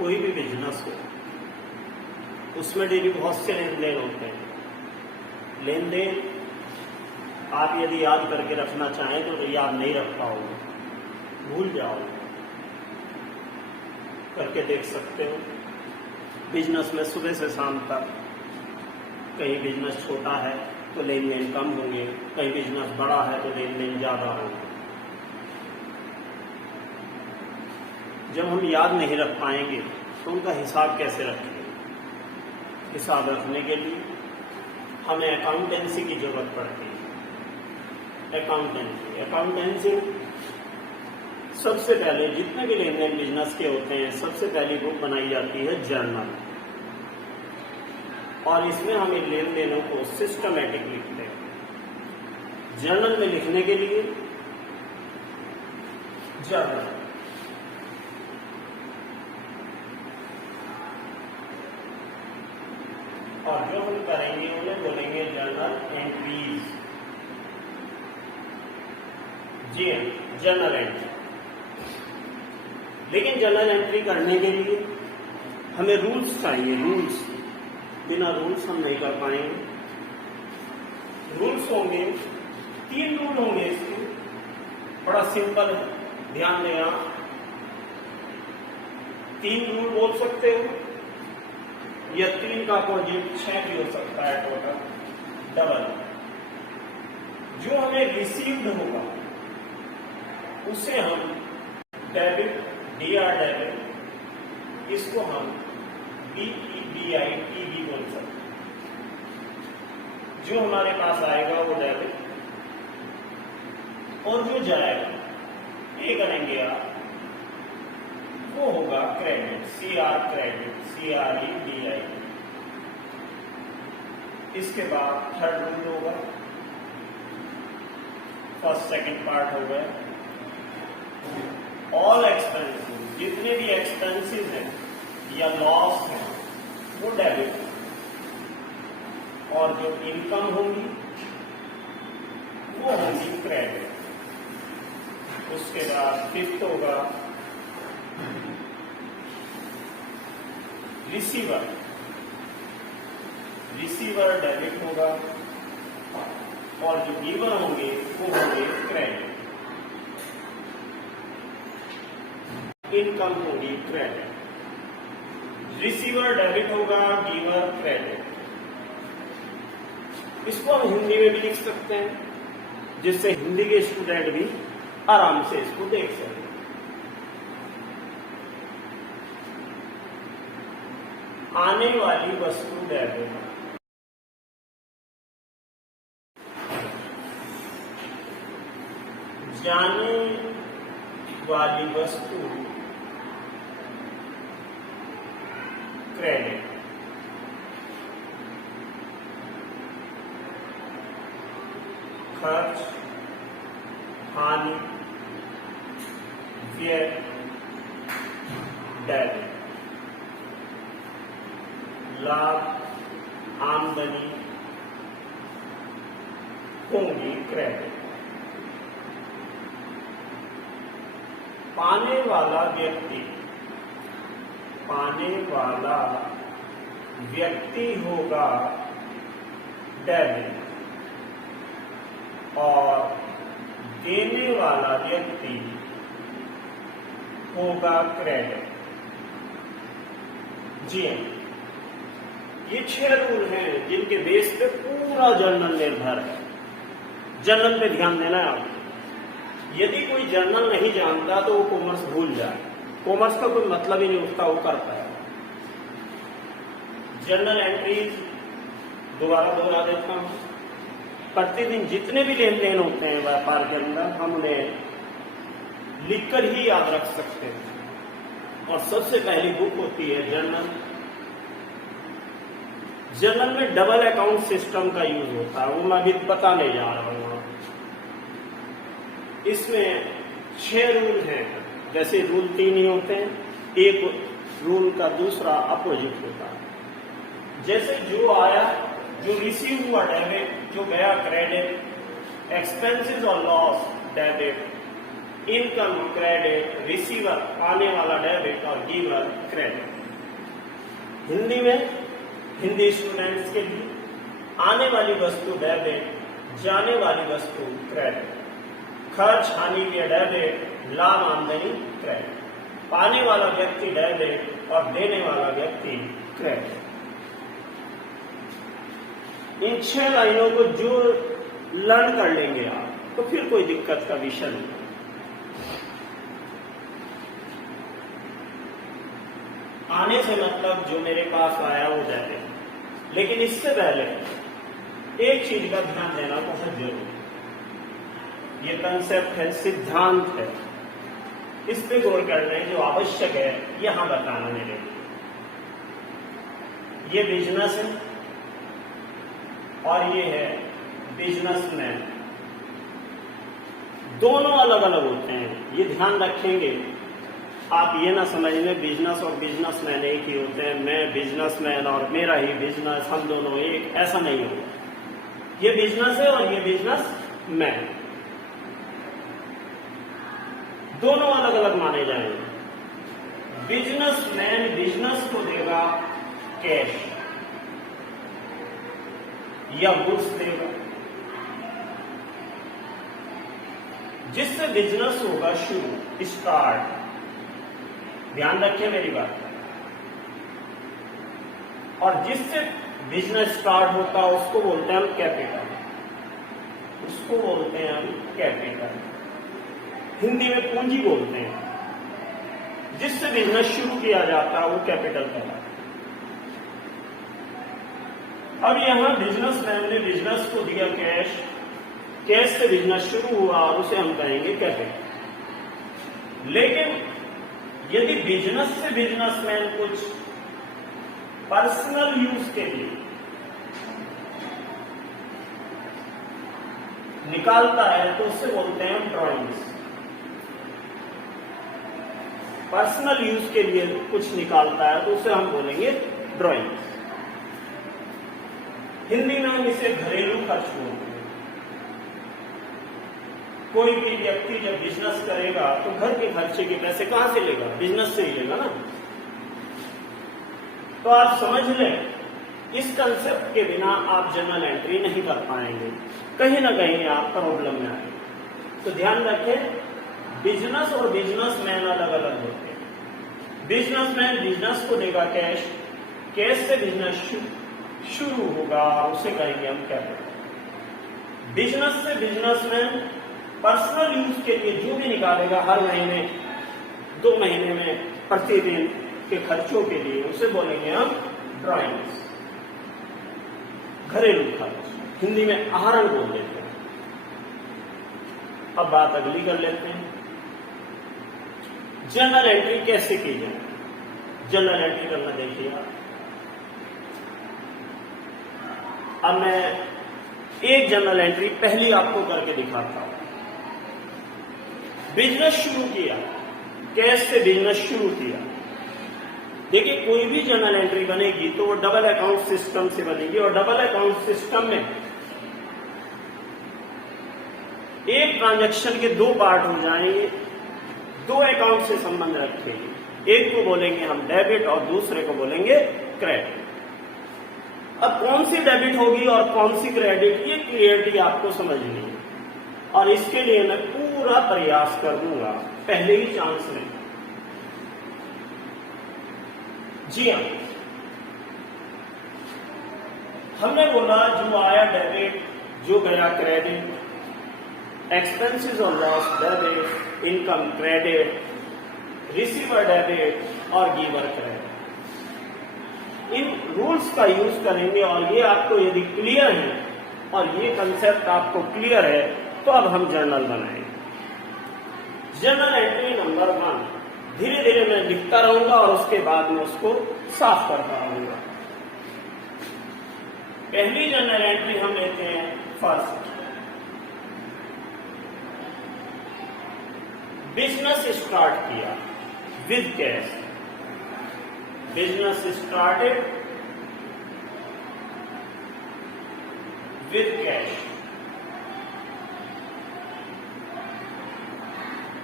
कोई भी बिजनेस हो, उसमें डेली बहुत से लेन देन होते हैं। लेन देन आप यदि याद करके रखना चाहें तो याद नहीं रख पाओगे, भूल जाओगे। करके देख सकते हो। बिजनेस में सुबह से शाम तक कहीं बिजनेस छोटा है तो लेन देन कम होंगे, कहीं बिजनेस बड़ा है तो लेन देन ज़्यादा होंगे। जब हम याद नहीं रख पाएंगे तो उनका हिसाब कैसे रखेंगे? हिसाब रखने के लिए हमें अकाउंटेंसी की जरूरत पड़ती है। अकाउंटेंसी सबसे पहले जितने भी लेन देन बिजनेस के होते हैं, सबसे पहली बुक बनाई जाती है जर्नल, और इसमें हम इन लेन देनों को सिस्टमैटिक लिखते हैं। जर्नल में लिखने के लिए जर्नल, और जो हम करेंगे उन्हें बोलेंगे जर्नल एंट्रीज। Journal entry. लेकिन जर्नल एंट्री करने के लिए हमें रूल्स चाहिए। रूल्स, बिना रूल्स हम नहीं कर पाएंगे। रूल्स होंगे, 3 रूल होंगे इसके। बड़ा सिंपल है, ध्यान देना। 3 रूल बोल सकते हो, या 3 का अपोजिट 6 भी हो सकता है टोटल, डबल। जो हमें रिसीव्ड होगा उसे हम डेबिट, डीआर डेबिट, इसको हम DEBIT भी बोल सकते हैं। जो हमारे पास आएगा वो डेबिट, और जो जाएगा ये करेंगे आप, वो होगा क्रेडिट, CR क्रेडिट, CREDIT। इसके बाद थर्ड रूल होगा, फर्स्ट सेकंड पार्ट हो गया। ऑल एक्सपेंसेस, जितने भी एक्सपेंसेस हैं या लॉस हैं वो डेबिट, और जो इनकम होंगी वो होगी क्रेडिट। उसके बाद फिफ्थ होगा रिसीवर। रिसीवर डेबिट होगा, और जो गिवर होंगे वो होंगे क्रेडिट। इनकम होगी क्रेडिट। रिसीवर डेबिट होगा, गिवर क्रेडिट। इसको हम हिंदी में भी लिख सकते हैं, जिससे हिंदी के स्टूडेंट भी आराम से इसको देख सकें। आने वाली वस्तु डेबिट, जाने वाली वस्तु क्रेडिट। खर्च, हानि, व्यय डेबिट। लाभ, आमदनी होंगी क्रेडिट। पाने वाला व्यक्ति, होगा डेबिट, और देने वाला व्यक्ति होगा क्रेडिट। जी, ये 6 रूल हैं जिनके बेस पे पूरा जर्नल निर्भर है। जर्नल पे ध्यान देना है आपको। यदि कोई जर्नल नहीं जानता तो वो कॉमर्स भूल जाए, कॉमर्स का कोई मतलब ही नहीं उसका वो करता है। जर्नल एंट्रीज दोबारा दोहरा देता हूं। प्रतिदिन जितने भी लेन देन होते हैं व्यापार के अंदर, हम उन्हें लिखकर ही याद रख सकते हैं। और सबसे पहली बुक होती है जर्नल। जर्नल में डबल अकाउंट सिस्टम का यूज होता है, वो मैं अभी बताने जा रहा हूं। इसमें 6 रूल हैं। जैसे रूल 3 ही होते हैं, एक रूल का दूसरा अपोजिट होता है। जैसे जो आया, जो रिसीव हुआ डेबिट, जो गया क्रेडिट, एक्सपेंसेस और loss debit, income credit, receiver पाने वाला डेबिट और गिवर क्रेडिट। हिंदी में हिंदी स्टूडेंट्स के लिए आने वाली वस्तु डेबिट, जाने वाली वस्तु क्रेडिट, खर्च हानि के डेबिट, लाभ आमदनी क्रेडिट, पाने वाला व्यक्ति डेबिट और देने वाला व्यक्ति क्रेडिट। इन 6 लाइनों को जो लर्न कर लेंगे आप तो फिर कोई दिक्कत का विषय नहीं। आने से मतलब जो मेरे पास आया वो डेबिट। लेकिन इससे पहले एक चीज का ध्यान देना बहुत जरूरी है। ये कंसेप्ट है, सिद्धांत है, इस पे गौर करना है। जो आवश्यक है यहां बताना मेरे लिए। ये बिजनेस है और ये है बिजनेसमैन। दोनों अलग अलग होते हैं, ये ध्यान रखेंगे। आप ये ना समझ लें बिजनेस और बिजनेसमैन एक ही होते हैं, मैं बिजनेसमैन और मेरा ही बिजनेस, हम दोनों एक, ऐसा नहीं होगा। ये बिजनेस है और ये बिजनेसमैन, दोनों अलग अलग माने जाएंगे। बिजनेसमैन बिजनेस को देगा कैश या गुड्स देगा, जिससे बिजनेस होगा शुरू, स्टार्ट। ध्यान रखिए मेरी बात। और जिससे बिजनेस स्टार्ट होता है उसको बोलते हैं हम कैपिटल, उसको बोलते हैं हम कैपिटल। हिंदी में पूंजी बोलते हैं। जिससे बिजनेस शुरू किया जाता है वो कैपिटल कहलाता है। अब यहां बिजनेसमैन ने बिजनेस को दिया कैश, कैश से बिजनेस शुरू हुआ और उसे हम कहेंगे कैपिटल। लेकिन यदि बिजनेस से बिजनेसमैन कुछ पर्सनल यूज के लिए निकालता है तो उससे बोलते हैं ड्रॉइंग्स। पर्सनल यूज के लिए कुछ निकालता है तो उसे हम बोलेंगे ड्रॉइंग्स। हिंदी में हम इसे घरेलू खर्च बोलते हैं। कोई भी व्यक्ति जब बिजनेस करेगा तो घर के खर्चे के पैसे कहां से लेगा? बिजनेस से ही लेगा ना। तो आप समझ लें, इस कंसेप्ट के बिना आप जर्नल एंट्री नहीं कर पाएंगे, कहीं ना कहीं आप प्रॉब्लम में आएंगे। तो ध्यान रखें, बिजनेस और बिजनेसमैन अलग अलग होते हैं। बिजनेसमैन बिजनेस को देगा कैश, कैश से बिजनेस शुरू होगा, उसे कहेंगे हम कैपिटल। बिजनेस से बिजनेसमैन पर्सनल यूज के लिए जो भी निकालेगा हर महीने, 2 महीने में, प्रतिदिन के खर्चों के लिए, उसे बोलेंगे हम ड्रॉइंग्स, घरेलू खर्च। हिंदी में आहरण बोल देते हैं। अब बात अगली कर लेते हैं, जर्नल एंट्री कैसे की जाए। जर्नल एंट्री करना देखिए आप। अब मैं एक जर्नल एंट्री पहली आपको करके दिखाता हूं। बिजनेस शुरू किया, कैश से बिजनेस शुरू किया। देखिए, कोई भी जर्नल एंट्री बनेगी तो वो डबल अकाउंट सिस्टम से बनेगी, और डबल अकाउंट सिस्टम में एक ट्रांजैक्शन के 2 पार्ट हो जाएंगे, 2 अकाउंट से संबंध रखेंगे। एक को बोलेंगे हम डेबिट और दूसरे को बोलेंगे क्रेडिट। अब कौन सी डेबिट होगी और कौन सी क्रेडिट, ये क्लियरिटी आपको समझनी है, और इसके लिए मैं पूरा प्रयास करूंगा पहले ही चांस में। जी हाँ, हमने बोला जो आया डेबिट, जो गया क्रेडिट, एक्सपेंसेस और loss debit, income credit, receiver debit और गिवर क्रेडिट। इन रूल्स का यूज करेंगे, और ये आपको यदि क्लियर है और ये कंसेप्ट आपको क्लियर है तो अब हम जर्नल बनाएंगे। जर्नल एंट्री नंबर 1 धीरे धीरे मैं लिखता रहूंगा और उसके बाद में उसको साफ करता रहूंगा। पहली जर्नल एंट्री हम लेते हैं फर्स्ट, बिजनेस स्टार्ट किया with cash. Business started with cash.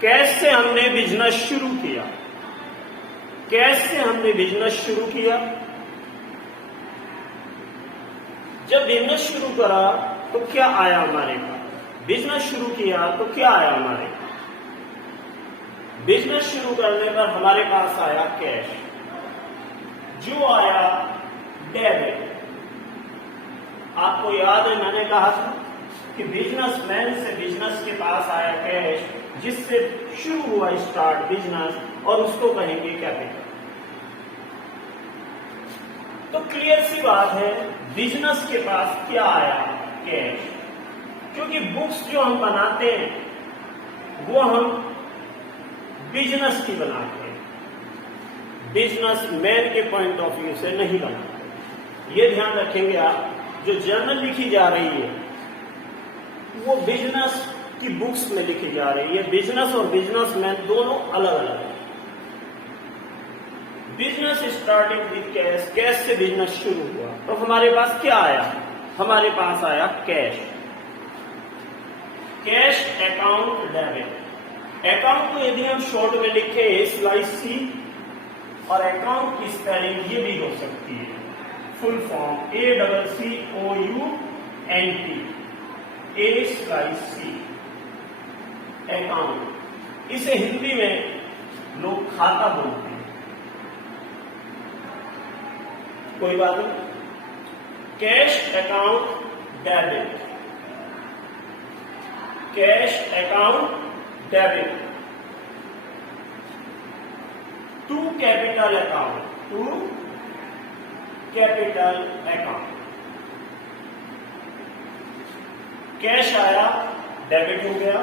Cash से हमने बिजनेस शुरू किया, कैश से हमने बिजनेस शुरू किया। जब बिजनेस शुरू करा तो क्या आया हमारे पास, बिजनेस शुरू किया तो क्या आया हमारे पास। बिजनेस शुरू करने पर हमारे पास आया कैश, जो आया डेबिट। आपको याद है मैंने कहा था कि बिजनेसमैन से बिजनेस के पास आया कैश, जिससे शुरू हुआ स्टार्ट बिजनेस, और उसको कहेंगे कैपिटल। तो क्लियर सी बात है, बिजनेस के पास क्या आया, कैश। क्योंकि बुक्स जो हम बनाते हैं वो हम बिजनेस की बनाते हैं, बिजनेसमैन के पॉइंट ऑफ व्यू से नहीं बनाते। ये ध्यान रखेंगे आप, जो जर्नल लिखी जा रही है वो बिजनेस की बुक्स में लिखी जा रही है। बिजनेस और बिजनेसमैन दोनों अलग अलग है। Business starting with cash, cash से बिजनेस शुरू हुआ तो हमारे पास क्या आया, हमारे पास आया cash. Cash account debit. Account को यदि हम शॉर्ट में लिखे SYC, और अकाउंट की स्पेलिंग ये भी हो सकती है, full form ACCOUNT, SYC account. इसे हिंदी में लोग खाता बोलते हैं, कोई बात नहीं। Cash account debit, cash account debit to capital account, to capital account. Cash आया, डेबिट हो गया,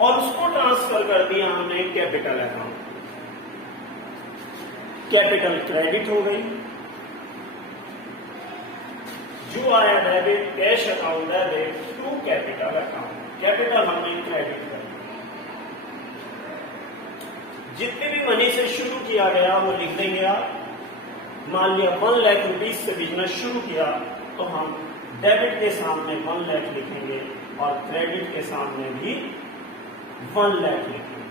और उसको ट्रांसफर कर दिया हमने कैपिटल अकाउंट। कैपिटल क्रेडिट हो गई, जो आया debit, cash account debit to capital account. Capital हमने क्रेडिट कर दिया। जितने भी मनी से शुरू किया गया वो लिख देंगे आप। मान लिया 1 लाख रुपीज से बिजनेस शुरू किया तो हम डेबिट के सामने 1 लाख लिखेंगे और क्रेडिट के सामने भी 1 लाख लिखेंगे।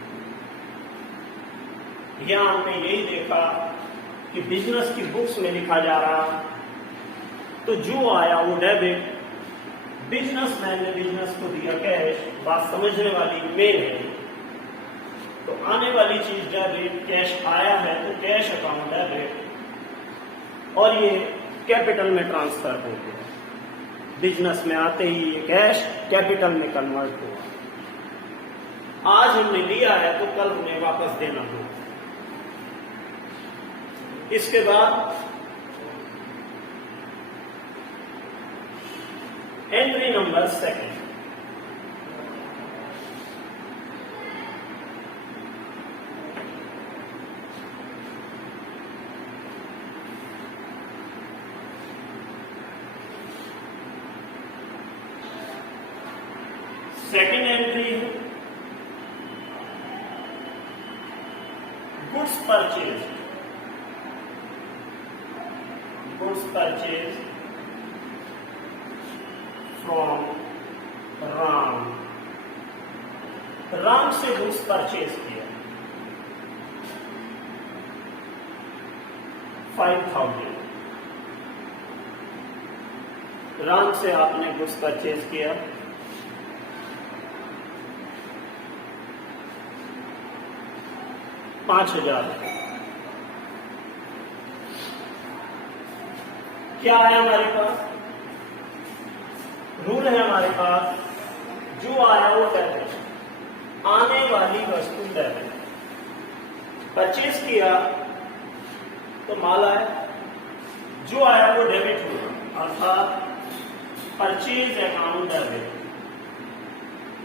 यहां हमने यही देखा कि बिजनेस की बुक्स में लिखा जा रहा तो जो आया वो डेबिट, बिजनेसमैन ने बिजनेस को दिया कैश। बात समझने वाली मेन है। तो आने वाली चीज डेबिट, कैश आया है तो कैश अकाउंट डेबिट, और ये कैपिटल में ट्रांसफर हो गया। बिजनेस में आते ही ये कैश कैपिटल में कन्वर्ट हुआ। आज हमने लिया है तो कल उन्हें वापस देना होगा। इसके बाद एंट्री नंबर 2। सेकेंड एंट्री है goods purchase. Goods purchase from Ram. Ram से गुड्स परचेज किया 5000। राम से आपने गुड्स परचेज किया 5000। क्या आया हमारे पास, रूल है हमारे पास, जो आया वो डेबिट, आने वाली वस्तु डेबिट। परचेज किया तो माल आया, जो आया वो डेबिट हुआ, अर्थात purchase account debit.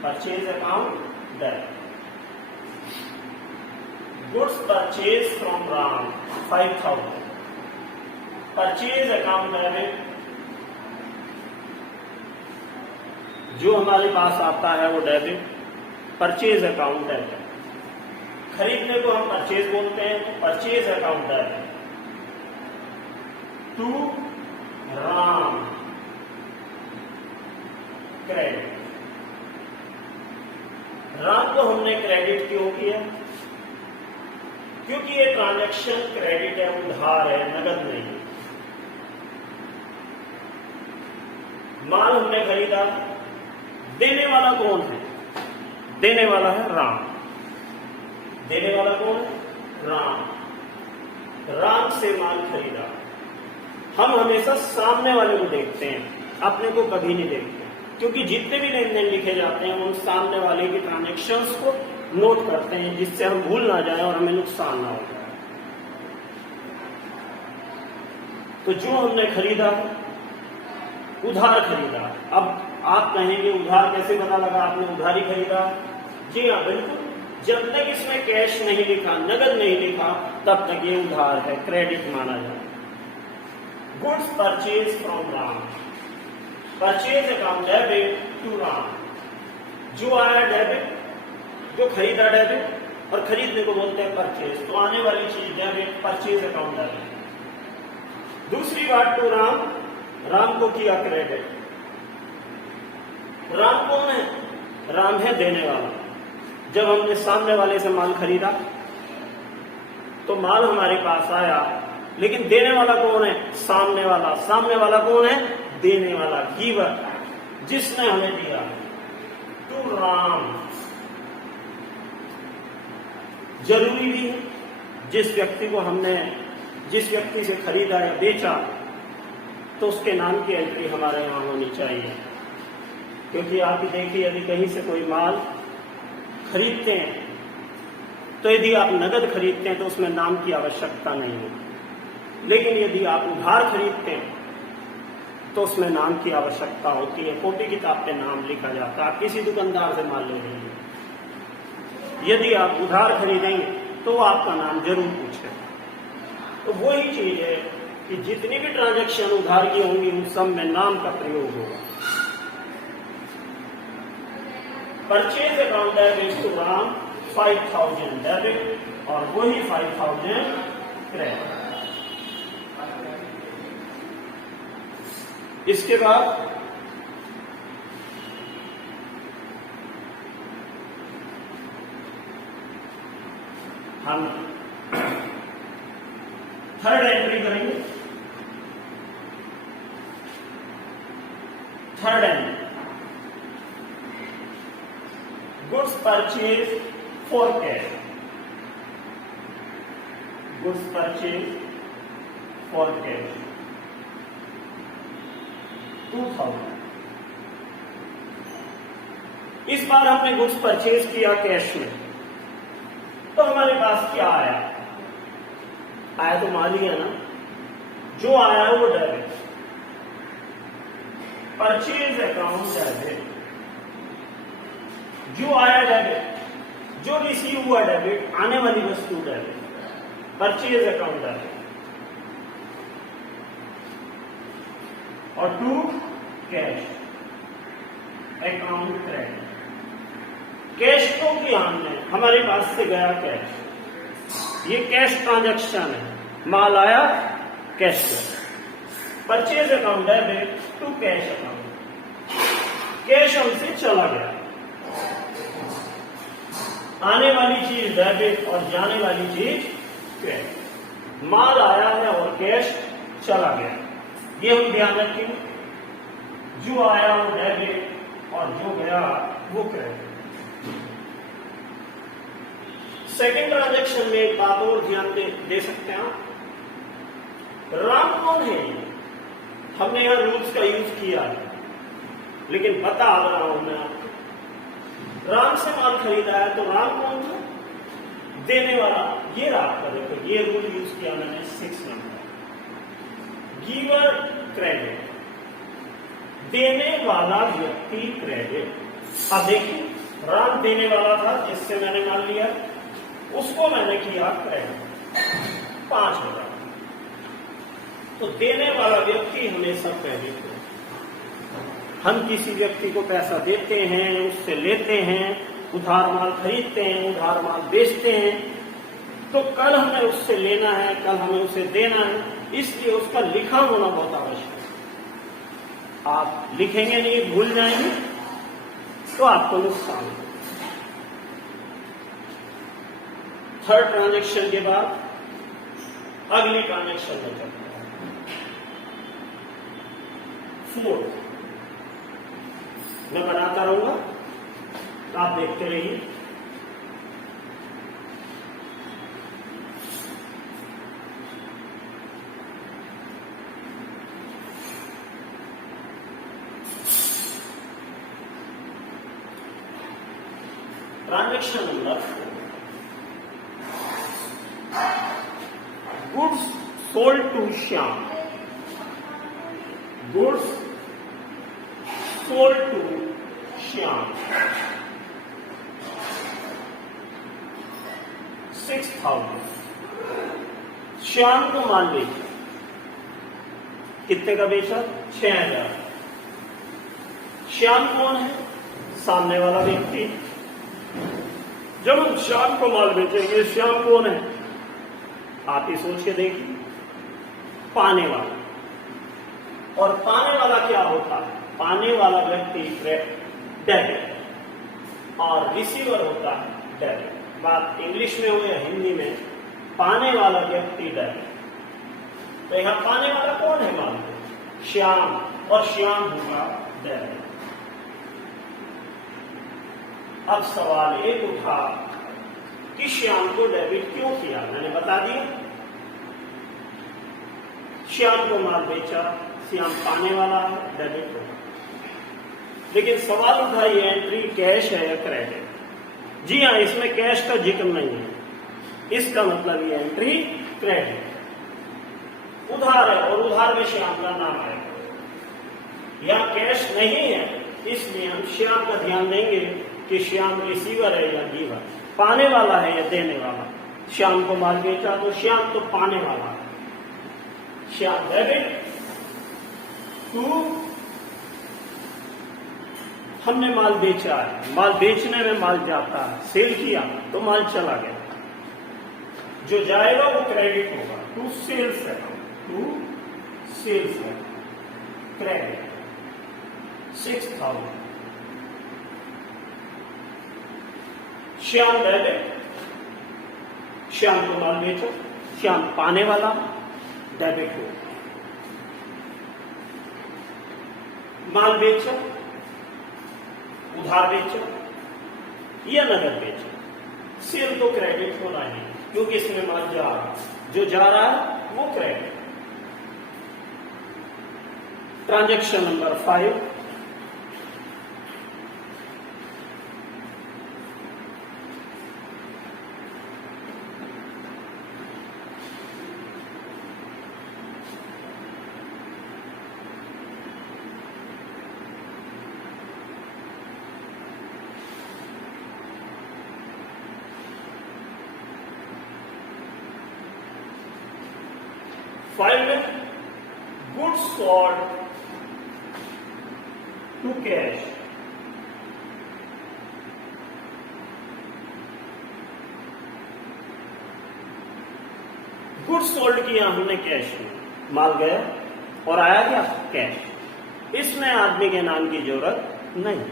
Purchase account debit. Goods purchase from Ram 5000, purchase account debit. जो हमारे पास आता है वो डेबिट, परचेज अकाउंट डेबिट। खरीदने को हम परचेज बोलते हैं, purchase account debit to Ram credit. Ram को हमने क्रेडिट क्यों किया? क्योंकि ये ट्रांजैक्शन क्रेडिट है, उधार है, नगद नहीं है। माल हमने खरीदा, देने वाला कौन है? देने वाला है राम। देने वाला कौन है? राम। राम से माल खरीदा। हम हमेशा सामने वाले को देखते हैं, अपने को कभी नहीं देखते, क्योंकि जितने भी लेन देन लिखे जाते हैं हम सामने वाले की ट्रांजैक्शंस को नोट करते हैं, जिससे हम भूल ना जाए और हमें नुकसान ना हो जाए। तो जो हमने खरीदा उधार खरीदा। अब आप कहेंगे उधार कैसे पता लगा आपने उधारी खरीदा? जी हाँ, बिल्कुल। जब तक इसमें कैश नहीं लिखा, नगद नहीं लिखा, तब तक ये उधार है, क्रेडिट माना जाए। Goods purchase from Ram. Purchase account debit to Ram. जो आया डेबिट, जो खरीदा डेबिट, और खरीदने को बोलते हैं परचेज। तो आने वाली चीज डेबिट, परचेज अकाउंट डेबिट। दूसरी बात टू राम, राम को किया क्रेडिट। राम कौन है? राम है देने वाला। जब हमने सामने वाले से माल खरीदा तो माल हमारे पास आया, लेकिन देने वाला कौन है? सामने वाला। सामने वाला कौन है? देने वाला, गिवर, जिसने हमें दिया। टू राम। जरूरी भी है, जिस व्यक्ति को हमने, जिस व्यक्ति से खरीदा या बेचा, तो उसके नाम की एंट्री हमारे यहां होनी चाहिए। क्योंकि आप देखिए, यदि कहीं से कोई माल खरीदते हैं, तो यदि आप नगद खरीदते हैं तो उसमें नाम की आवश्यकता नहीं है, लेकिन यदि आप उधार खरीदते हैं तो उसमें नाम की आवश्यकता होती है। कॉपी किताब पे नाम लिखा जाता है। आप किसी दुकानदार से माल ले लेंगे, यदि आप उधार खरीदेंगे तो वो आपका नाम जरूर पूछे। तो वही चीज है कि जितनी भी ट्रांजैक्शन उधार की होंगी उन सब में नाम का प्रयोग होगा। Purchase account debit to Ram 5000 debit और वही 5000 क्रेडिट। इसके बाद हम थर्ड एंट्री करेंगे। Third entry, goods purchase for cash. Goods purchase for cash 2000। इस बार हमने गुड्स परचेज किया कैश में, तो हमारे पास क्या आया? आया तो माल ही है ना। जो आया है वो डेबिट, परचेज अकाउंट डेबिट। जो आया डेबिट, जो रिसीव हुआ डेबिट, आने वाली वस्तु डेबिट, परचेज अकाउंट डेबिट। और to cash account credit. Cash तो किया हमने, हमारे पास से गया कैश, ये कैश ट्रांजैक्शन है। माल आया, कैश गया। Purchase account debit to cash account. Cash हमसे चला गया, आने वाली चीज डेबिट और जाने वाली चीज क्रेडिट। माल आया है और कैश चला गया, ये हम ध्यान रखेंगे। जो आया वो डेबिट और जो गया वो क्रेडिट। सेकेंड ट्रांजैक्शन में एक बात और ध्यान दे सकते हैं आप। राम कौन है? हमने यहां रूल्स का यूज किया है, लेकिन बता रहा हूं मैं आपको। राम से माल खरीदा है तो राम कौन था? देने वाला। ये रात का देखो, ये रूल यूज किया मैंने 6 नंबर। गिवर क्रेडिट, देने वाला व्यक्ति क्रेडिट। अब देखिए, राम देने वाला था जिससे मैंने माल लिया, उसको मैंने किया क्रेडिट 5000। तो देने वाला व्यक्ति हमेशा क्रेडिट है। हम किसी व्यक्ति को पैसा देते हैं, उससे लेते हैं, उधार माल खरीदते हैं, उधार माल बेचते हैं, तो कल हमें उससे लेना है, कल हमें उसे देना है, इसलिए उसका लिखा होना बहुत आवश्यक है। आप लिखेंगे नहीं, भूल जाएंगे तो आपको नुकसान है। थर्ड ट्रांजैक्शन के बाद अगली ट्रांजैक्शन में चलते हैं। फोर्थ मैं बनाता रहूंगा, आप देखते रहिए। Transaction number 4, goods sold to Shyam, goods sold to Shyam 6,000। Shyam को माल बेचा, कितने का बेचा? 6,000। श्याम कौन है? सामने वाला व्यक्ति। जब हम श्याम को माल बेचेंगे, श्याम कौन है? आप ही सोच के देखिए, पाने वाला। और पाने वाला क्या होता है? पाने वाला व्यक्ति डेबिट और रिसीवर होता है डेबिट। बात इंग्लिश में हो या हिंदी में, पाने वाला व्यक्ति डेबिट। तो यहां पाने वाला कौन है? मान लो श्याम, और श्याम होगा डेबिट। अब सवाल एक उठा कि श्याम को डेबिट क्यों किया? मैंने बता दिया, श्याम को माल बेचा, श्याम पाने वाला है, डेबिट होगा। लेकिन सवाल उठा ये एंट्री कैश है या क्रेडिट? जी हाँ, इसमें कैश का जिक्र नहीं है, इसका मतलब ये एंट्री क्रेडिट। उधार है और उधार में श्याम का नाम आएगा। यहां कैश नहीं है, इसलिए हम श्याम का ध्यान देंगे कि श्याम रिसीवर है या गिवर, पाने वाला है या देने वाला। श्याम को माल बेचा तो श्याम तो पाने वाला है। श्याम डेबिट टू, हमने माल बेचा है, माल बेचने में माल जाता है, सेल किया तो माल चला गया, जो जाएगा वो क्रेडिट होगा। टू सेल्स है, टू सेल्स है, क्रेडिट 6,000। श्याम डेबिट, श्याम को माल बेचो, श्याम पाने वाला, डेबिट हो। माल बेचो, उधार बेचो या नगद बेचो, सेल तो क्रेडिट होना है, क्योंकि इसमें माल जा रहा है, जो जा रहा है वो क्रेडिट। ट्रांजैक्शन नंबर 5, में goods sold to cash, goods sold किया हमने कैश में, माल गया और आया क्या? कैश। इसमें आदमी के नाम की जरूरत नहीं।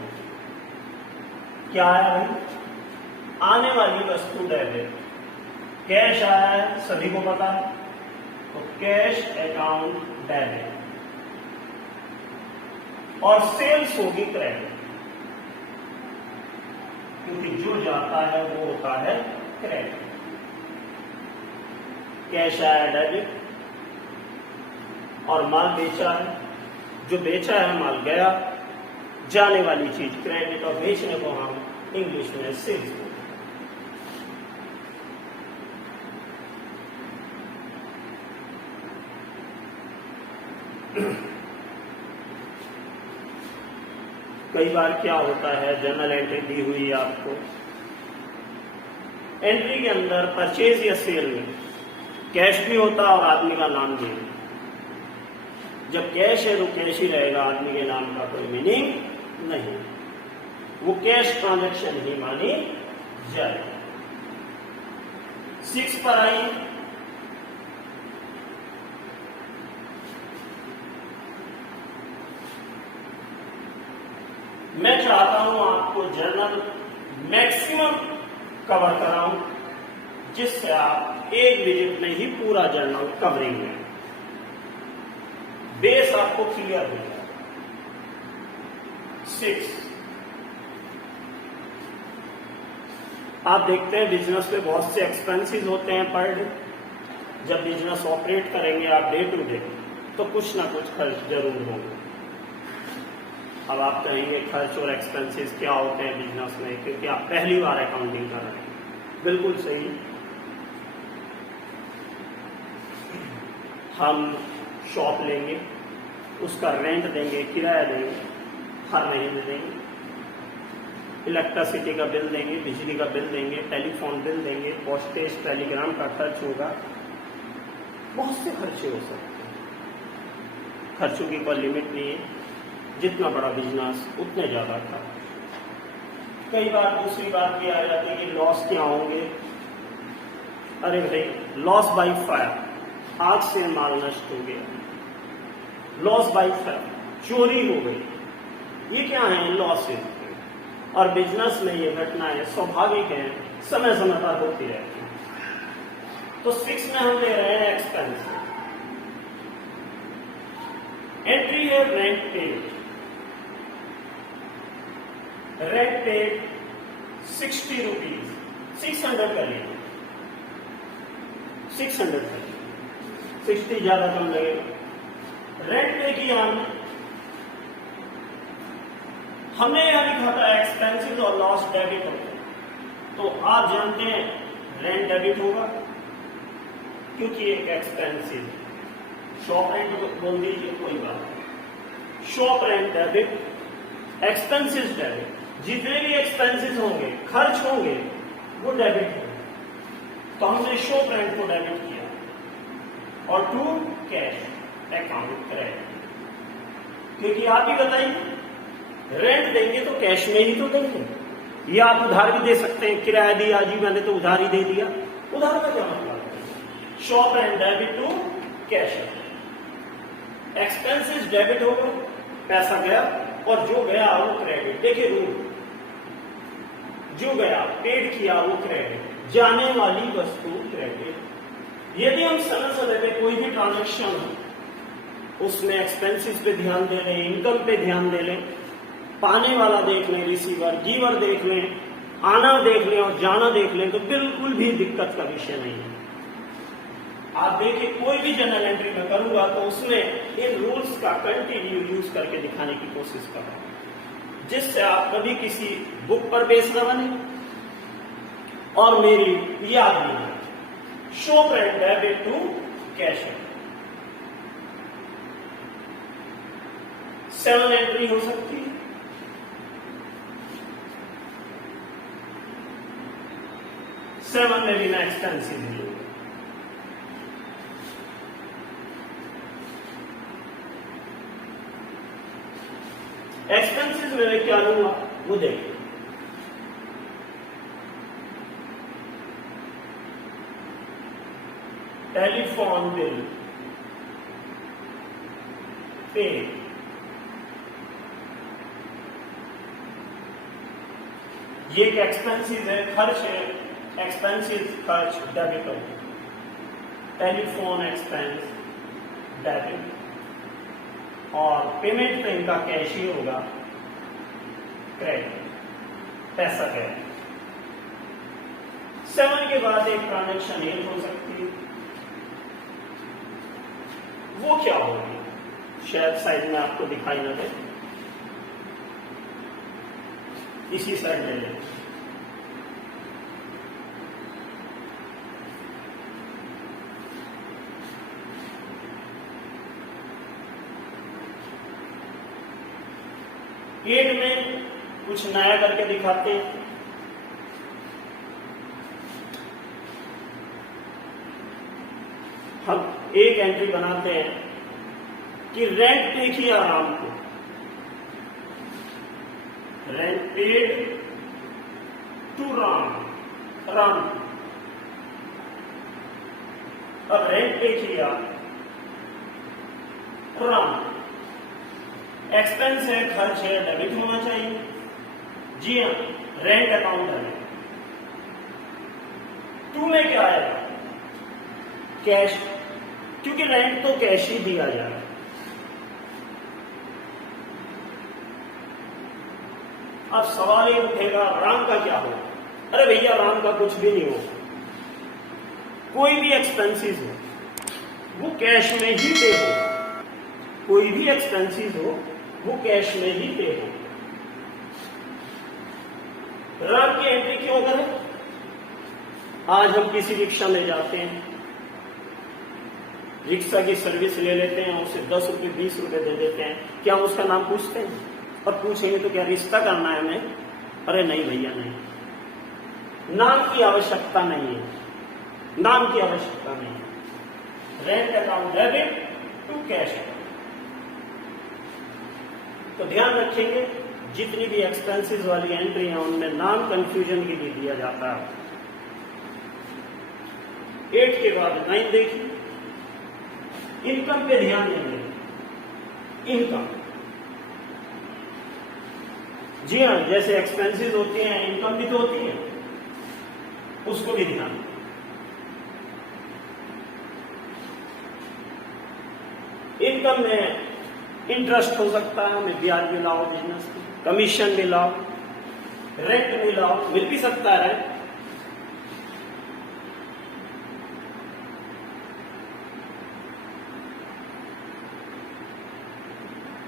क्या आया भाई? आने वाली वस्तु डेबिट, कैश आया है, सभी को पता है, तो कैश अकाउंट डेबिट, और सेल्स होगी क्रेडिट, क्योंकि जो जाता है वो होता है क्रेडिट। कैश आया डेबिट और माल बेचा है, जो बेचा है माल गया, जाने वाली चीज क्रेडिट, और बेचने को हम इंग्लिश में सेल्स बोलते हैं। कई बार क्या होता है, जर्नल एंट्री दी हुई है आपको, एंट्री के अंदर परचेज या सेल में कैश भी होता है और आदमी का नाम भी। जब कैश है तो कैश ही रहेगा, आदमी के नाम का कोई मीनिंग नहीं, वो कैश ट्रांजैक्शन ही मानी जाए। 6 पर आई, मैं चाहता हूं आपको जर्नल मैक्सिमम कवर कराऊं, जिससे आप एक विजिट में ही पूरा जर्नल कवरिंग है, बेस आपको क्लियर हो जाएगा। 6, आप देखते हैं बिजनेस में बहुत से एक्सपेंसेस होते हैं पर डे। जब बिजनेस ऑपरेट करेंगे आप डे टू डे, तो कुछ ना कुछ खर्च जरूर होंगे। अब आप कहेंगे खर्च और एक्सपेंसेस क्या होते हैं बिजनेस में, क्योंकि आप पहली बार अकाउंटिंग कर रहे हैं। बिल्कुल सही। हम शॉप लेंगे, उसका रेंट देंगे, किराया देंगे, हर महीने देंगे, इलेक्ट्रिसिटी का बिल देंगे, बिजली का बिल देंगे, टेलीफोन बिल देंगे, पोस्टेज टेलीग्राम का खर्च होगा, बहुत से खर्चे हो सकते हैं। खर्चों की कोई लिमिट नहीं है, जितना बड़ा बिजनेस उतने ज्यादा खर्च। कई बार दूसरी बात भी आ जाती है कि लॉस क्या होंगे। अरे भाई, लॉस बाई फायर, आग से माल नष्ट हो गया, लॉस बाई फायर, चोरी हो गई, ये क्या है? लॉसेज। और बिजनेस में ये घटनाएं स्वाभाविक है, समय समय पर होती रहती है। तो 6 में हम ले रहे हैं एक्सपेंस। एंट्री है rent paid. Rent paid 60 rupees, 600 कर लीजिए, 600 कर लीजिए, 60 ज्यादा कम लगेगा। रेंट पे किया हमने यह लिखा था एक्सपेंसेस और लॉस डेबिट होते हैं। तो आप जानते हैं रेंट डेबिट होगा क्योंकि एक एक्सपेंसिव। शॉप रेंट बोल दीजिए, कोई बात नहीं। Shop rent debit, expenses debit. जितने भी एक्सपेंसेस होंगे, खर्च होंगे, वो डेबिट होंगे। तो हमने शॉप रेंट को डेबिट किया और टू कैश अकाउंट क्रेडिट। क्योंकि आप ही बताइए, रेंट देंगे तो कैश में ही तो देंगे, या आप उधार भी दे सकते हैं। किराया दिया जी मैंने तो उधार ही दे दिया, उधार का क्या मतलब है? Shop rent debit to cash. Expenses debit होगा, पैसा गया, और जो गया वो क्रेडिट। देखिए रूल, जो गया पेड किया वो क्रेडिट, जाने वाली वस्तु क्रेडिट। यदि हम समय समय पे कोई भी ट्रांजेक्शन हो, उसमें एक्सपेंसेस पे ध्यान दे लें, इनकम पे ध्यान दे लें, पाने वाला देख लें, रिसीवर गिवर देख लें, आना देख लें और जाना देख लें, तो बिल्कुल भी दिक्कत का विषय नहीं है। आप देखिए, कोई भी जर्नल एंट्री में करूंगा तो उसमें इन रूल्स का कंटिन्यू यूज करके दिखाने की कोशिश कर रहा हूं, जिससे आप कभी किसी बुक पर बेस न बने और मेरी याद नहीं। Shop rent debit to cash. 7 entry हो सकती है। सेवन में भी ना एक्सपेंसिव नहीं होगा। एक्सपेंसिव में क्या लूंगा वो देखिए। टेलीफोन बिल पे, ये एक एक्सपेंसिव है, खर्च है, एक्सपेंसिव खर्च डेबिट होगा। टेलीफोन एक्सपेंस डेबिट, और पेमेंट पे इनका कैश ही होगा, क्रेडिट, पैसा क्रेडिट। 7 के बाद एक ट्रांजेक्शन ये हो सकती है, वो क्या होगी? शायद साइड में आपको दिखाई न दे, इसी साइड में ले। एट में कुछ नया करके दिखाते हैं। हम एक एंट्री बनाते हैं कि रेंट पे किया राम को, rent paid to Ram, Ram. अब रेंट पे किया राम, एक्सपेंस है, खर्च है, डेबिट होना चाहिए। जी हाँ, रेंट अकाउंट है 2 में क्या आएगा? कैश, क्योंकि रेंट तो कैश ही दिया जा रहा है। अब सवाल ये उठेगा राम का क्या हो? अरे भैया राम का कुछ भी नहीं हो, कोई भी एक्सपेंसेस हो वो कैश में ही पे हो, कोई भी एक्सपेंसेस हो वो कैश में ही पे हो। राम की एंट्री क्यों करें? आज हम किसी रिक्शा में जाते हैं, रिक्शा की सर्विस ले लेते हैं, उसे 10 रुपए 20 रुपए दे देते हैं, क्या हम उसका नाम पूछते हैं? और पूछेंगे तो क्या रिश्ता करना है हमें? अरे नहीं भैया नहीं, नाम की आवश्यकता नहीं है, नाम की आवश्यकता नहीं है। Rent account debit to cash account. तो ध्यान रखेंगे जितनी भी एक्सपेंसेस वाली एंट्री है उनमें नाम कंफ्यूजन के लिए दिया जाता है। 8 के बाद 9 देखिए, इनकम पे ध्यान देंगे। इनकम, जी हाँ, जैसे एक्सपेंसेस होती हैं इनकम भी तो होती है, उसको भी ध्यान। इनकम में इंटरेस्ट हो सकता है, हमें ब्याज मिलाओ, बिजनेस की कमीशन मिलाओ, रेंट मिलाओ, मिल भी सकता है।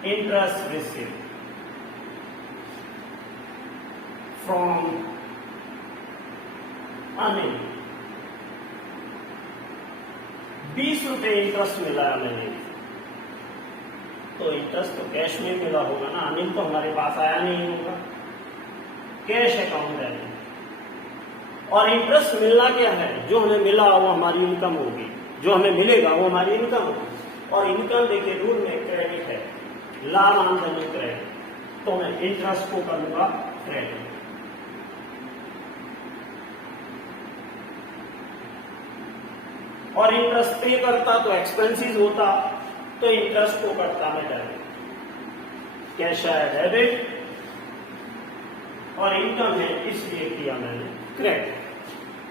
इंटरेस्ट रिसीव फ्रॉम अनिल, 20 रुपए इंटरेस्ट मिला है मैंने, तो इंटरेस्ट तो कैश में मिला होगा ना, अनिल तो हमारे पास आया नहीं होगा, कैश अकाउंट है। और इंटरेस्ट मिलना क्या है? जो हमें मिला वो हमारी इनकम होगी, जो हमें मिलेगा वो हमारी इनकम होगी। और इनकम देखिए रूल में क्रेडिट है, लाभ आमदनी क्रेडिट, तो मैं इंटरेस्ट को करूंगा क्रेडिट। और इंटरेस्ट पे करता तो एक्सपेंसेस होता, तो इंटरेस्ट को करता मैं डेबिट, कैश है डेबिट, और इनकम है इसलिए किया मैंने क्रेडिट।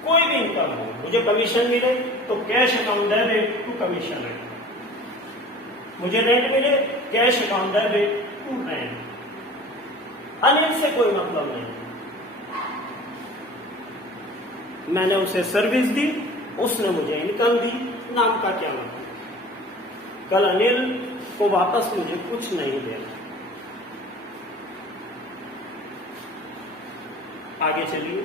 कोई भी इनकम हो, मुझे कमीशन मिले तो cash account debit to commission है, मुझे रेंट मिले cash account debit to rent. Anil से कोई मतलब नहीं, मैंने उसे सर्विस दी, उसने मुझे इनकम दी, नाम का क्या मतलब? कल अनिल को वापस मुझे कुछ नहीं देना। आगे चलिए,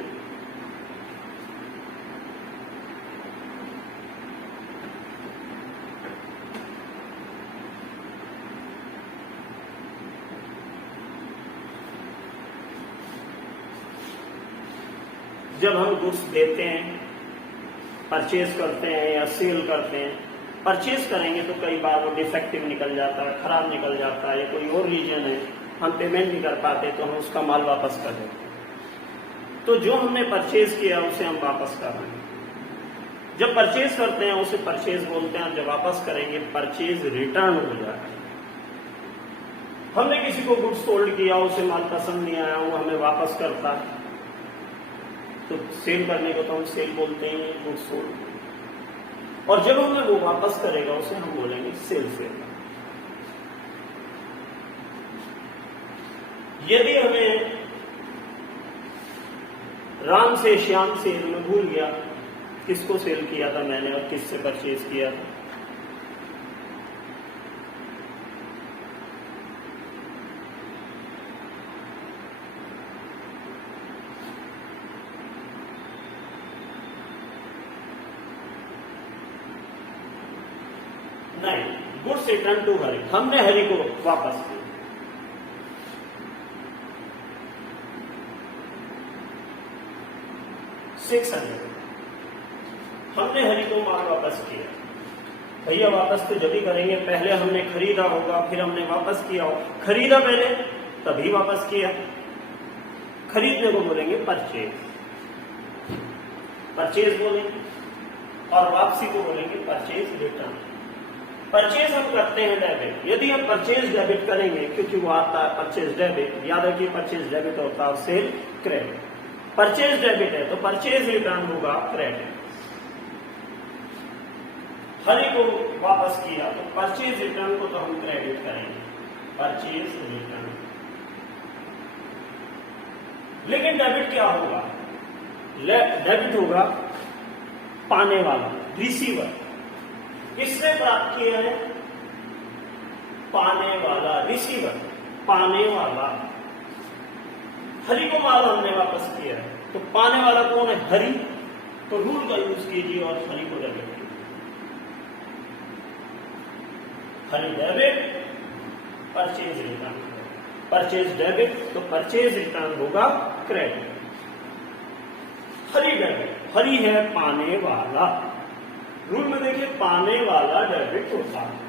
जब हम गुड्स देते हैं, परचेज करते हैं या सेल करते हैं, परचेज करेंगे तो कई बार वो डिफेक्टिव निकल जाता है, खराब निकल जाता है, या कोई और रीजन है, हम पेमेंट नहीं कर पाते तो हम उसका माल वापस कर देते हैं। तो जो हमने परचेज किया उसे हम वापस कर रहे हैं। जब परचेज करते हैं उसे परचेज बोलते हैं, जब वापस करेंगे परचेज रिटर्न हो जाता है। हमने किसी को गुड्स सोल्ड किया, उसे माल पसंद नहीं आया, वो हमें वापस करता है, तो सेल करने को तो हम सेल बोलते हैं, गुड्स सोल्ड। और जब हमें वो वापस करेगा उसे हम बोलेंगे सेल सेल। यदि हमें राम से श्याम सेल में भूल गया किसको सेल किया था मैंने और किससे परचेज किया था, नहीं, गुड्स रिटर्न टू हरि, हमने हरि को वापस किया। 600 हमने हरि को माल वापस किया। भैया वापस तो जब ही करेंगे, पहले हमने खरीदा होगा फिर हमने वापस किया हो। खरीदा पहले तभी वापस किया, खरीदने को बोलेंगे परचेज, परचेज बोलेंगे, और वापसी को बोलेंगे परचेज रिटर्न। परचेज हम करते हैं डेबिट, यदि हम परचेज डेबिट करेंगे, क्योंकि वो आता है परचेज डेबिट, याद रखिए परचेज डेबिट होता है सेल क्रेडिट। परचेज डेबिट है तो परचेज रिटर्न होगा क्रेडिट। हरी को वापस किया तो परचेज रिटर्न को तो हम क्रेडिट करेंगे, परचेज रिटर्न। लेकिन डेबिट क्या होगा? डेबिट होगा पाने वाला, रिसीवर। किसने प्राप्त किया है? पाने वाला, रिसीवर, पाने वाला। हरि को माल हमने वापस किया है, तो पाने वाला कौन है? हरि। तो रूल का यूज कीजिए और हरि को डेबिट कीजिए। Hari debit, purchase return. Purchase debit तो परचेज रिटर्न होगा क्रेडिट। हरि डेबिट, हरि है पाने वाला। रूल में देखिए पाने वाला डेबिट होता है,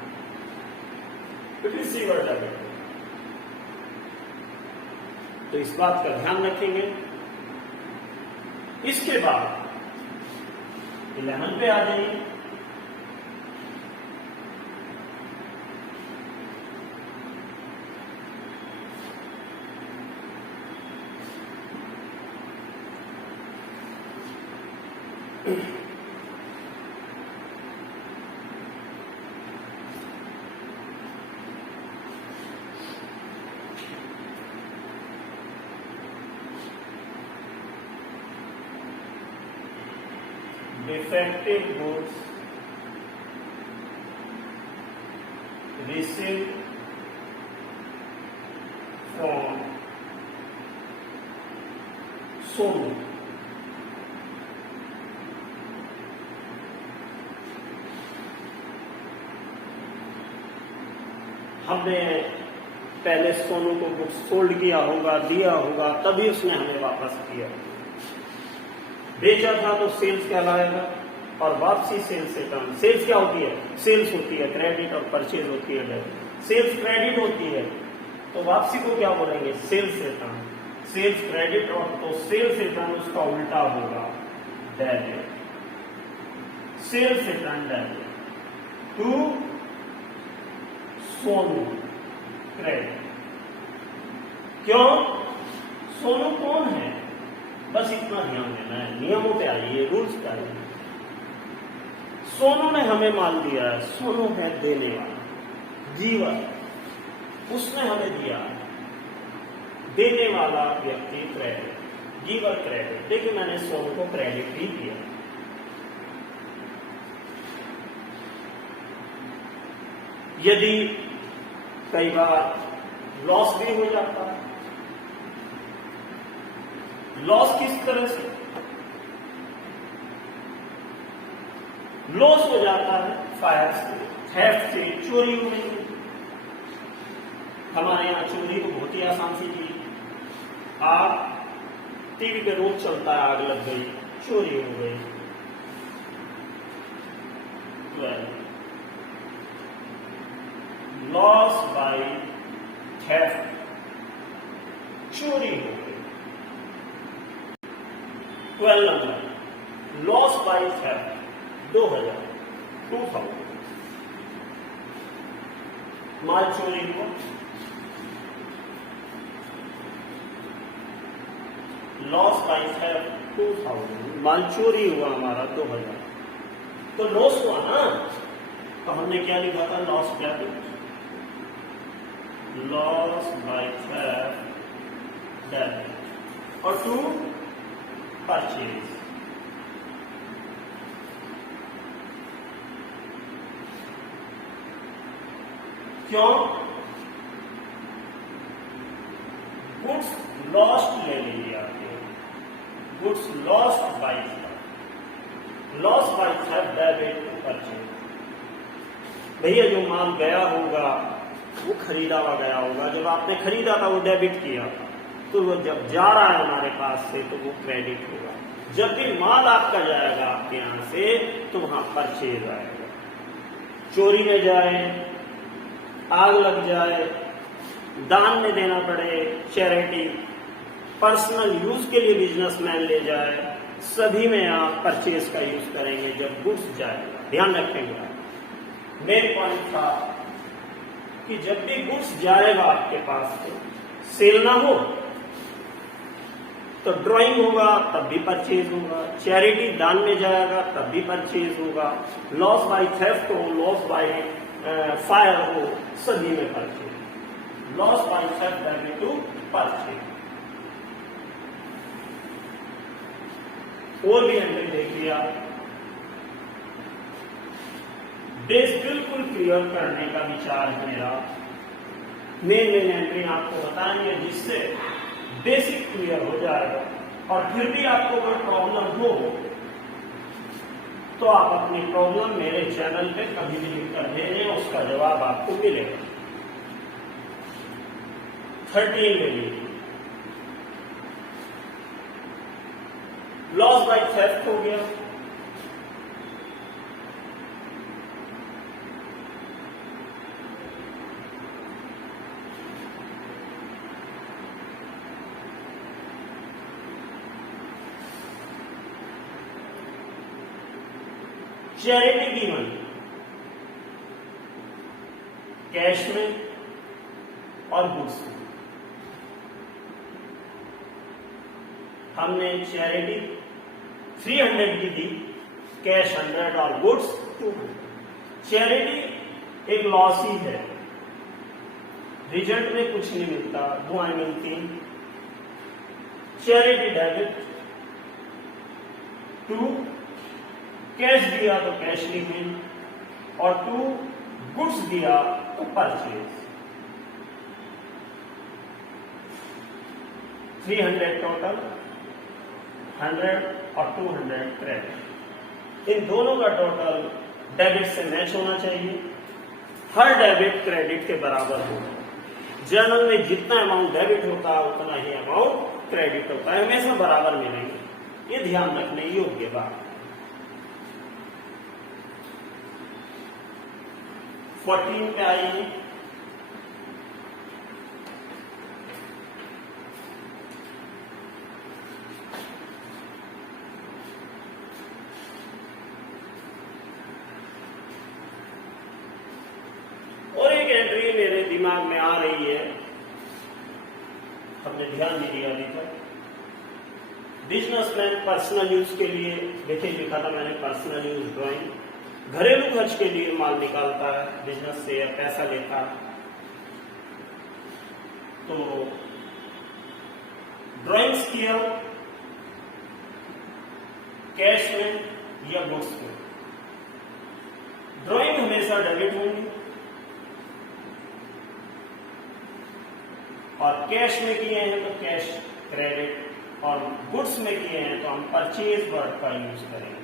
रिसीवर डेबिट। तो इस बात का ध्यान रखेंगे। इसके बाद 11 पे आ जाइए। Defective goods received from Sonu हमने पहले सोनू को बुक्स सोल्ड किया होगा, दिया होगा, तभी उसने हमें वापस किया। बेचा था तो सेल्स कहलाएगा, और वापसी सेल्स रिटर्न। सेल्स क्या होती है? सेल्स होती है क्रेडिट, और परचेज होती है डेबिट। सेल्स क्रेडिट होती है तो वापसी को क्या बोलेंगे? Sales return. सेल्स क्रेडिट और तो सेल्स रिटर्न उसका उल्टा होगा debit. Sales return debit to Sonu credit. क्यों? सोनू कौन है? बस इतना ध्यान देना है। नियमों पे आइए, रूल्स पे आइए। सोनू ने हमें माल दिया है, सोनू है देने वाला, जीवन, उसने हमें दिया। देने वाला व्यक्ति क्रेडिट, गिवर क्रेडिट। देखिए मैंने सोनू को क्रेडिट ही दिया। यदि कई बार लॉस भी हो जाता है, लॉस किस तरह से? लॉस हो जाता है फायर से, थेफ्ट से, चोरी होने से। हमारे यहाँ चोरी को बहुत ही आसान से की। आप टीवी पे रोज चलता है, आग लग गई, चोरी हो गई। लॉस बाय थेफ्ट, चोरी हो गई। 12 नंबर, लॉस बाय थेफ्ट 2000 माल चोरी हुआ। लॉस बाय थेफ्ट 2000, माल चोरी हुआ हमारा 2000। तो लॉस हुआ ना, तो हमने क्या लिखा था? Loss debit. Loss by theft debit और टू परचेज। क्यों? गुड्स लॉस्ट ले लीजिए आपके, goods lost by theft, loss by theft debit to purchase. भैया जो माल गया होगा वो खरीदा हुआ गया होगा, जब आपने खरीदा था वो डेबिट किया, तो वो जब जा रहा है हमारे पास से तो वो क्रेडिट होगा। जब भी माल आपका जाएगा आपके यहां से तो वहां परचेज आएगा। चोरी में जाए, आग लग जाए, दान में देना पड़े, चैरिटी, पर्सनल यूज के लिए बिजनेसमैन ले जाए, सभी में आप परचेज का यूज करेंगे जब गुड्स जाएगा। ध्यान रखेंगे। मेन पॉइंट था कि जब भी गुड्स जाएगा आपके पास से, सेल ना हो तो ड्राइंग होगा तब भी परचेज होगा, चैरिटी दान में जाएगा तब भी परचेज होगा, लॉस बाय थेफ्ट हो, लॉस बाय फायर हो, सभी में purchase. Loss by theft debit to purchase. और भी एंट्री देख लिया। बेस बिल्कुल क्लियर करने का विचार है मेरा। मेन एंट्री आपको बताएंगे जिससे बेसिक क्लियर हो जाएगा, और फिर भी आपको कोई प्रॉब्लम हो तो आप अपनी प्रॉब्लम मेरे चैनल पे कभी भी लिख कर भेजें, उसका जवाब आपको मिलेगा। 13 ले लीजिए। लॉस बाय थेफ्ट हो गया, चैरिटी गिवन कैश में और गुड्स में। हमने चैरिटी 300 की दी, कैश 100 और गुड्स 200। चैरिटी एक लॉस ही है, रिजल्ट में कुछ नहीं मिलता, दुआएं मिलती। चैरिटी डेबिट टू कैश दिया तो कैश लिखें, और टू गुड्स दिया तो परचेज। 300 टोटल, 100 और 200 क्रेडिट। इन दोनों का टोटल डेबिट से मैच होना चाहिए। हर डेबिट क्रेडिट के बराबर हो। जर्नल में जितना अमाउंट डेबिट होता है उतना ही अमाउंट क्रेडिट होता है, हमेशा बराबर मिलेंगे। ये ध्यान रखने योग्य बात। 14 पे आइए। और एक एंट्री मेरे दिमाग में आ रही है, हमने ध्यान नहीं दिया अभी तक। बिजनेसमैन पर्सनल यूज के लिए, देखिए लिखा था मैंने पर्सनल यूज ड्राइंग। घरेलू खर्च के लिए माल निकालता है बिजनेस से या पैसा लेता है, तो ड्राइंग्स किया कैश में या बुक्स में। ड्राइंग हमेशा डेबिट होंगी, और कैश में किए हैं तो कैश क्रेडिट, और गुड्स में किए हैं तो हम परचेज वर्ड का यूज करेंगे।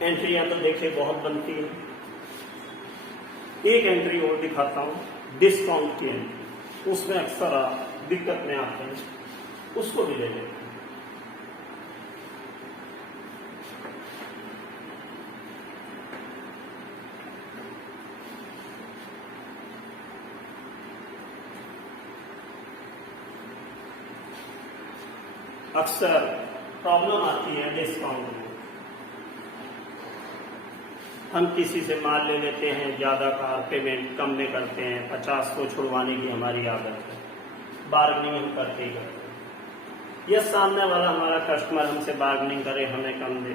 एंट्रियां तो देखिए बहुत बनती है। एक एंट्री और दिखाता हूं, डिस्काउंट की एंट्री। उसमें अक्सर आप दिक्कत में आते हैं, उसको भी ले लेते हैं। अक्सर प्रॉब्लम आती है डिस्काउंट में। हम किसी से माल ले लेते हैं, ज्यादा का पेमेंट कम में करते हैं, 50 को छुड़वाने की हमारी आदत है, बार्गेनिंग हम करते ही करते हैं। या सामने वाला हमारा कस्टमर हमसे बार्गेनिंग करे, हमें कम दे,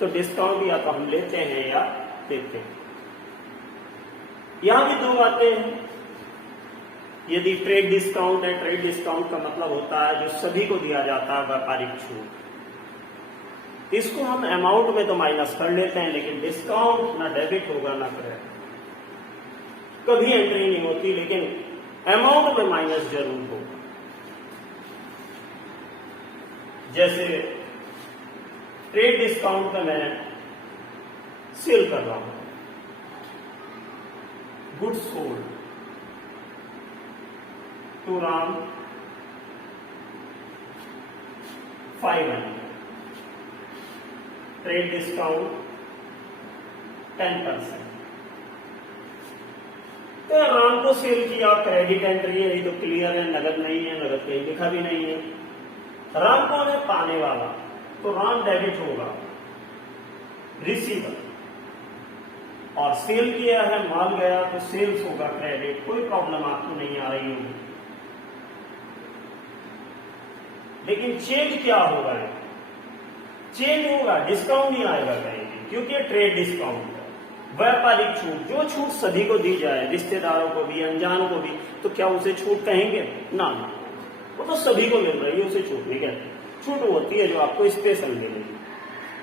तो डिस्काउंट या तो हम लेते हैं या देते हैं। यहां भी दो बातें हैं। यदि ट्रेड डिस्काउंट है, ट्रेड डिस्काउंट का मतलब होता है जो सभी को दिया जाता है व्यापारिक छूट। इसको हम अमाउंट में तो माइनस कर लेते हैं, लेकिन डिस्काउंट ना डेबिट होगा ना क्रेडिट, कभी एंट्री नहीं होती, लेकिन अमाउंट में माइनस जरूर होगा। जैसे ट्रेड डिस्काउंट में मैं सेल कर रहा हूं, goods sold to Ram 500, trade discount 10%। तो राम को सेल किया, क्रेडिट एंट्री है, ये तो क्लियर है, नगद नहीं है, नगद कहीं लिखा भी नहीं है। राम कौन है? पाने वाला, तो राम डेबिट होगा। रिसीवर, और सेल किया है, माल गया तो सेल्स होगा क्रेडिट, कोई प्रॉब्लम आपको नहीं आ रही होगी। लेकिन चेंज क्या होगा, चेंज होगा, डिस्काउंट नहीं आएगा कहीं भी, क्योंकि ट्रेड डिस्काउंट है, व्यापारिक छूट, जो छूट सभी को दी जाए, रिश्तेदारों को भी, अनजान को भी, तो क्या उसे छूट कहेंगे? ना, वो तो सभी को मिल रही है, उसे छूट नहीं कहते। छूट होती है जो आपको स्पेशल मिलेगी।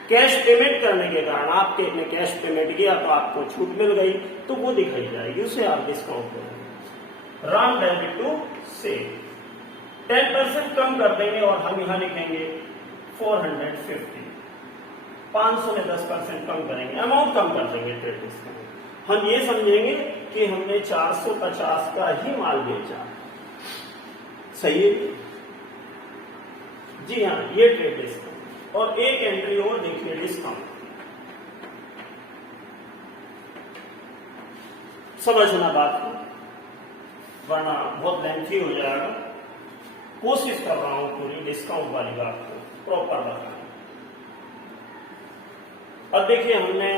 कैश पेमेंट करने के कारण आपके ने कैश पेमेंट किया तो आपको छूट मिल गई, तो वो दिखाई जाएगी, उसे आप डिस्काउंट करेंगे। राउंड डेबिट टू सेल 10% कम कर देंगे और हम यहां लिखेंगे 450, 500 में 10% कम करेंगे, अमाउंट कम कर देंगे ट्रेड डिस्काउंट। हम ये समझेंगे कि हमने 450 का ही माल बेचा, सही है जी हाँ, ये ट्रेड डिस्काउंट। और एक एंट्री और देखिए डिस्काउंट, समझना बात को, वरना बहुत लेंथी हो जाएगा। कोशिश कर रहा हूं पूरी डिस्काउंट वाली बात को प्रॉपर बताने। अब देखिए, हमने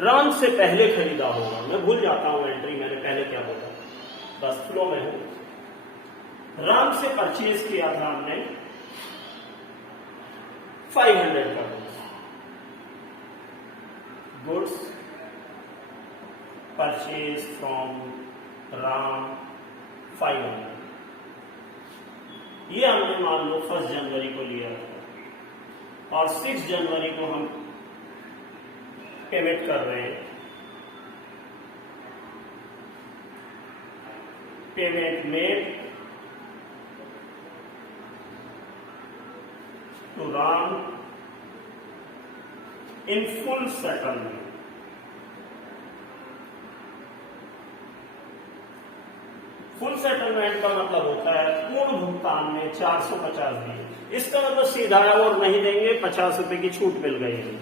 राम से पहले खरीदा होगा, मैं भूल जाता हूं एंट्री मैंने पहले क्या बोला, बस फ्लो में हूं। राम से परचेज किया था हमने 500 का गुड्स, परचेज फ्रॉम राम 500, ये हमने मान लो 1 जनवरी को लिया था और 6 जनवरी को हम पेमेंट कर रहे हैं। Payment made to Ram in full settlement. Full settlement का मतलब होता है पूर्ण भुगतान में 450 दिए। इसका मतलब सीधा है और नहीं देंगे 50 रुपए की छूट मिल गई है।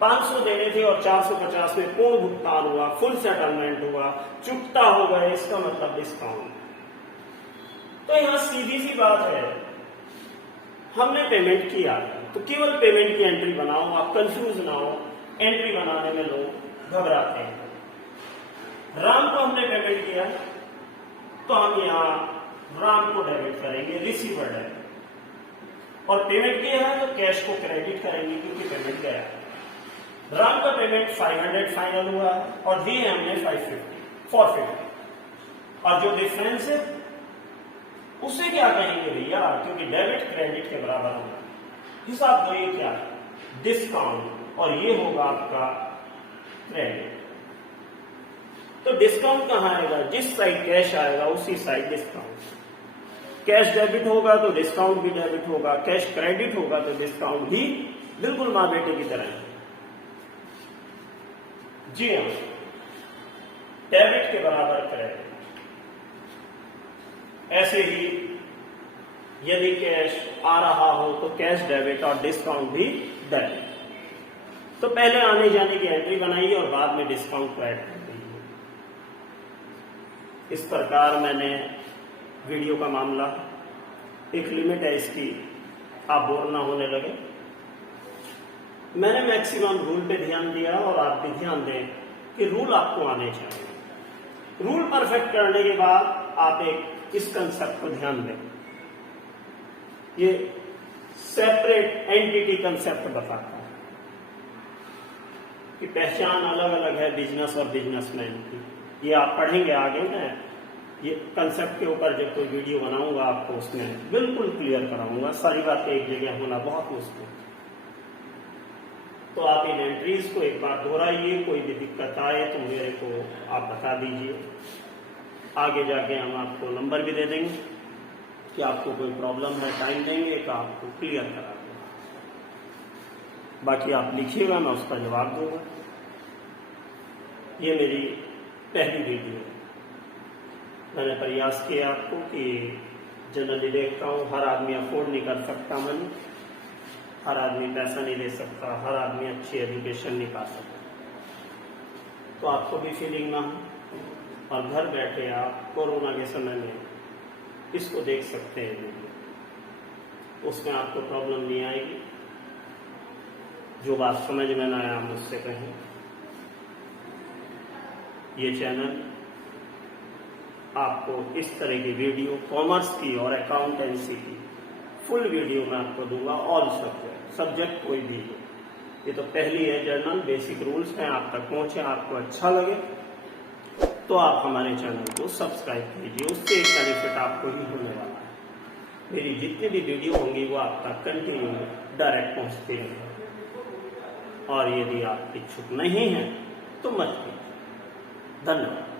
500 देने थे और 450 में पूर्ण भुगतान हुआ, फुल सेटलमेंट हुआ, चुकता हो गए, इसका मतलब डिस्काउंट। तो यहां सीधी सी बात है, हमने पेमेंट किया तो केवल पेमेंट की एंट्री बनाओ, आप कंफ्यूज ना हो। एंट्री बनाने में लोग घबराते हैं। राम को हमने पेमेंट किया तो हम यहां राम को डेबिट करेंगे, रिसीवर डेबिट, और पेमेंट किया है तो कैश को क्रेडिट करेंगे क्योंकि पेमेंट गया। राम का पेमेंट 500 फाइनल हुआ और दिए हमने 450, और जो डिफरेंस है उसे क्या कहेंगे भैया, क्योंकि डेबिट क्रेडिट के बराबर होगा। हिसाब दो, ये क्या है? डिस्काउंट, और ये होगा आपका क्रेडिट। तो डिस्काउंट कहां आएगा? जिस साइड कैश आएगा उसी साइड डिस्काउंट। कैश डेबिट होगा तो डिस्काउंट भी डेबिट होगा, कैश क्रेडिट होगा तो डिस्काउंट भी, बिल्कुल मां बेटे की तरह। जी हाँ, डेबिट के बराबर क्रेडिट। ऐसे ही यदि कैश आ रहा हो तो कैश डेबिट और डिस्काउंट भी डेबिट। तो पहले आने जाने की एंट्री बनाइए और बाद में डिस्काउंट को ऐड कर दीजिए। इस प्रकार मैंने वीडियो का मामला, एक लिमिट है इसकी, आप बोर ना होने लगे। मैंने मैक्सिमम रूल पे ध्यान दिया और आप भी ध्यान दें कि रूल आपको आने चाहिए। रूल परफेक्ट करने के बाद आप एक इस कंसेप्ट को ध्यान दें। ये सेपरेट एंटिटी कंसेप्ट बताता है कि पहचान अलग अलग है बिजनेस और बिजनेसमैन की। ये आप पढ़ेंगे आगे, मैं ये कंसेप्ट के ऊपर जब कोई वीडियो बनाऊंगा आपको उसमें बिल्कुल क्लियर कराऊंगा। सारी बातें एक जगह होना बहुत मुश्किल। तो आप इन एंट्रीज को एक बार दोहराइए, कोई भी दिक्कत आए तो मेरे को आप बता दीजिए। आगे जाके हम आपको नंबर भी दे देंगे कि आपको कोई प्रॉब्लम है, टाइम देंगे तो आपको क्लियर करा देंगे। बाकी आप लिखिएगा, मैं उसका जवाब दूंगा। ये मेरी पहली वीडियो है। मैंने प्रयास किया आपको कि जनरली देखता हूँ हर आदमी अफोर्ड नहीं कर सकता मनी, हर आदमी पैसा नहीं दे सकता, हर आदमी अच्छी एजुकेशन नहीं पा सकता। तो आपको भी फीलिंग ना हो और घर बैठे आप कोरोना के समय में इसको देख सकते हैं वीडियो, उसमें आपको प्रॉब्लम नहीं आएगी। जो बात समझ में ना आया मुझसे कहें। ये चैनल आपको इस तरह की वीडियो कॉमर्स की और अकाउंटेंसी की फुल वीडियो मैं आपको दूंगा, ऑल सब्जेक्ट कोई भी हो। ये तो पहली है, जर्नल बेसिक रूल्स हैं, आप तक पहुंचे, आपको अच्छा लगे तो आप हमारे चैनल को सब्सक्राइब कीजिए, उससे एक बेनिफिट आपको ही होने वाला है। मेरी जितनी भी वीडियो होंगी वो आप तक कंटिन्यू डायरेक्ट पहुंचती रहेंगी। और यदि आप इच्छुक नहीं हैं तो मत कीजिए। धन्यवाद।